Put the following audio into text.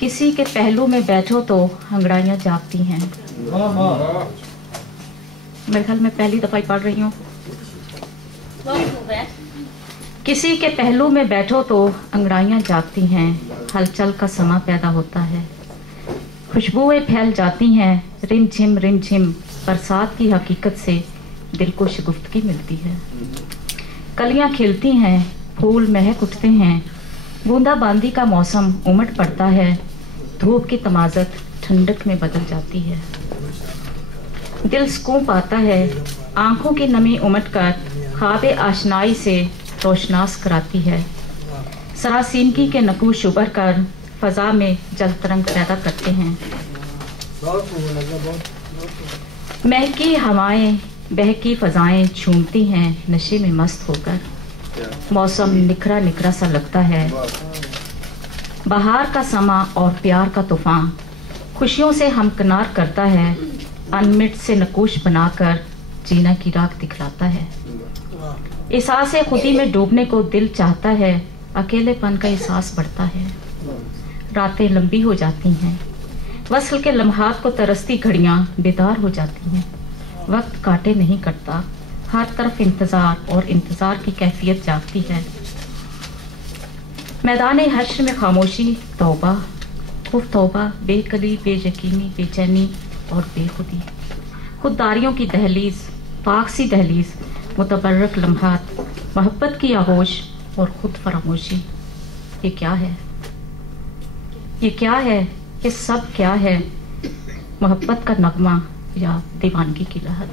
किसी के पहलू में बैठो तो अंगड़ाइयाँ जागती हैं। मेरे ख्याल में पहली दफा ही पढ़ रही हूँ। किसी के पहलू में बैठो तो अंगड़ाइयाँ जागती हैं, हलचल का समा पैदा होता है, खुशबुएं फैल जाती हैं, रिम झिम बरसात की हकीकत से दिल को शगुफ्तगी मिलती है। कलियां खिलती हैं, फूल महक उठते हैं, बूंदाबांदी का मौसम उमड़ पड़ता है, धूप की तमाज़त ठंडक में बदल जाती है, दिल सुकून पाता है, आंखों की नमी उमड़ कर ख्वाबे आशनाई से रोशनास कराती है, सरासीनगी के नकूश उभर कर फजा में जल तरंग पैदा करते हैं। महकी हवाएं बहकी फजाएं झूमती हैं नशे में मस्त होकर, मौसम निखरा निखरा सा लगता है, बहार का समा और प्यार का तूफान खुशियों से हमकिनार करता है, अनमिट से नकूश बनाकर जीना की राह दिखलाता है, एहसास खुदी में डूबने को दिल चाहता है, अकेलेपन का एहसास बढ़ता है, रातें लंबी हो जाती हैं, वस्ल के लम्हात को तरसती घड़ियां बेदार हो जाती हैं, वक्त काटे नहीं कटता, हर तरफ इंतजार और इंतजार की कैफियत जागती है, मैदान हश्र में खामोशी तौबा खुफ तौबा, बेकली बेयकीनी बेचैनी और बेखुदी, खुददारियों की दहलीज पाक सी दहलीज, मुतबर्रक लम्हात, मोहब्बत की आगोश और खुद फरामोशी। ये क्या है, ये क्या है, ये सब क्या है, मोहब्बत का नगमा या दीवानगी की लहर।